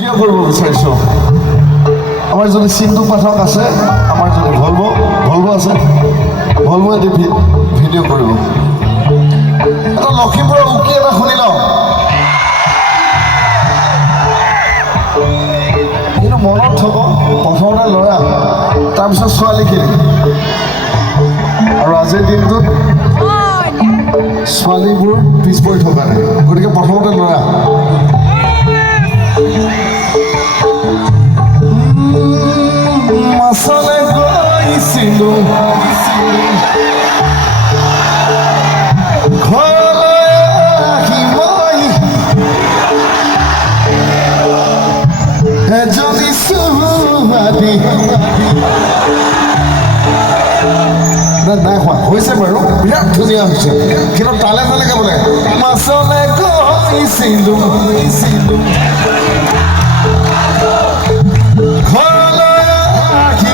video' কৰিব বিচাৰিছোঁ আমাৰ যদি চিন্তু পাঠক আছে আমাৰ যদি ভলভ আছে ভলভ এটি ভিডিঅ' কৰিব এটা লখিমপুৰৰ উকি এটা শুনি লওঁ কিন্তু মনত থ'ব প্ৰথমতে ল'ৰা তাৰপিছত ছোৱালীখিনি আৰু আজিৰ দিনটোত ছোৱালীবোৰ পিছ পৰি থকা নাই গতিকে প্ৰথমতে ল'ৰা মাছলে গৈছিলোঁ ঘৰলৈ আহি মই এজনী ছোৱালী নাই হোৱা হৈছে বাৰু বিৰাট ধুনীয়া হৈছে কিন্তু তালে তালে গাব লাগে মাছলে গৈছিলোঁ ঘৰলৈ আহি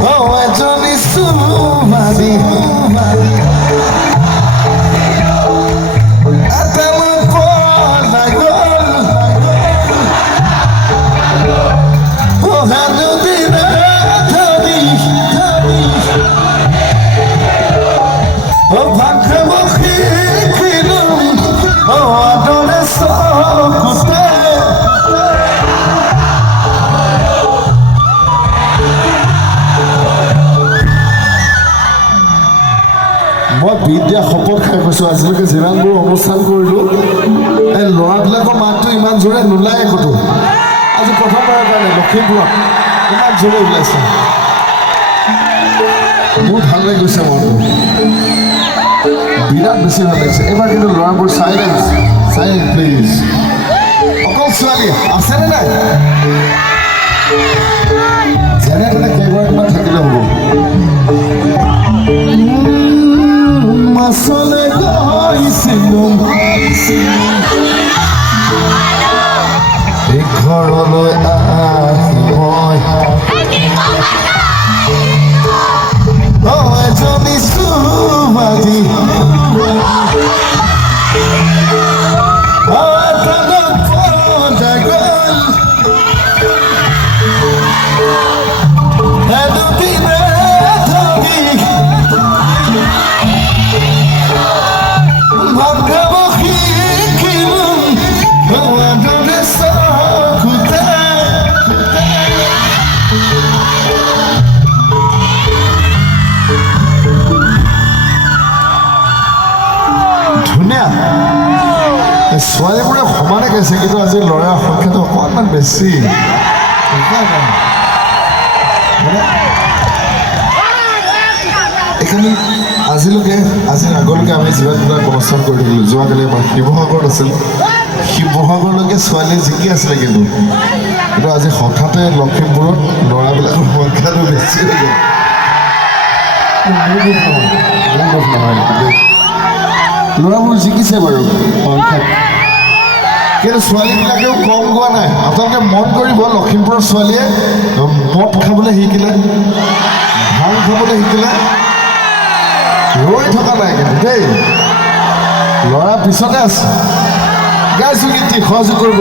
মই এজনী ছোৱালী মই বিদ্যা শপত খাই কৈছোঁ আজিলৈকে যিমানবোৰ অনুষ্ঠান কৰিলোঁ এই ল'ৰাবিলাকৰ মাতটো ইমান জোৰে নোলায় ক'তো আজি প্ৰথমবাৰৰ কাৰণে লখিমপুৰত ইমান জোৰে ওলাইছে মোৰ ভাল লাগি গৈছে মনটো বিৰাট বেছি ভাল লাগিছে এইবাৰ কিন্তু ল'ৰাবোৰ চাইলেঞ্চ প্লিজ অকল ছোৱালী আছেনে নাই যেনে তেনে কেইগৰাকীমান থাকিলে হ'ব মাছলে গৈছিলোঁ এই ঘৰলৈ আহি মই এজনী ছোৱালী ছোৱালীবোৰে সমানে গাইছে কিন্তু আজি ল'ৰাৰ সংখ্যাটো অকণমান বেছি এইখিনি আজিলৈকে আজিৰ আগলৈকে আমি যিমানবিলাক অনুষ্ঠান কৰি থাকিলোঁ যোৱাকালি আমাৰ শিৱসাগৰত আছিল শিৱসাগৰলৈকে ছোৱালী জিকি আছিলে কিন্তু আজি হঠাতে লখিমপুৰত ল'ৰাবিলাকৰ সংখ্যাটো বেছি হৈ গ'ল ল'ৰাবোৰ জিকিছে বাৰু সংখ্যাত কিন্তু ছোৱালীবিলাকেও কম গোৱা নাই আপোনালোকে মন কৰিব লখিমপুৰৰ ছোৱালীয়ে মদ খাবলৈ শিকিলে ভাং খাবলৈ শিকিলে ৰৈ থকা নাই কিন্তু দেই ল'ৰা পিছতে আছে গাইছোঁ গীতি সহযোগ কৰিব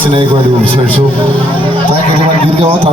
চিনাকি কৰাই দিব বিচাৰিছোঁ তাই কেইটামান গীত গাব তাৰপিছত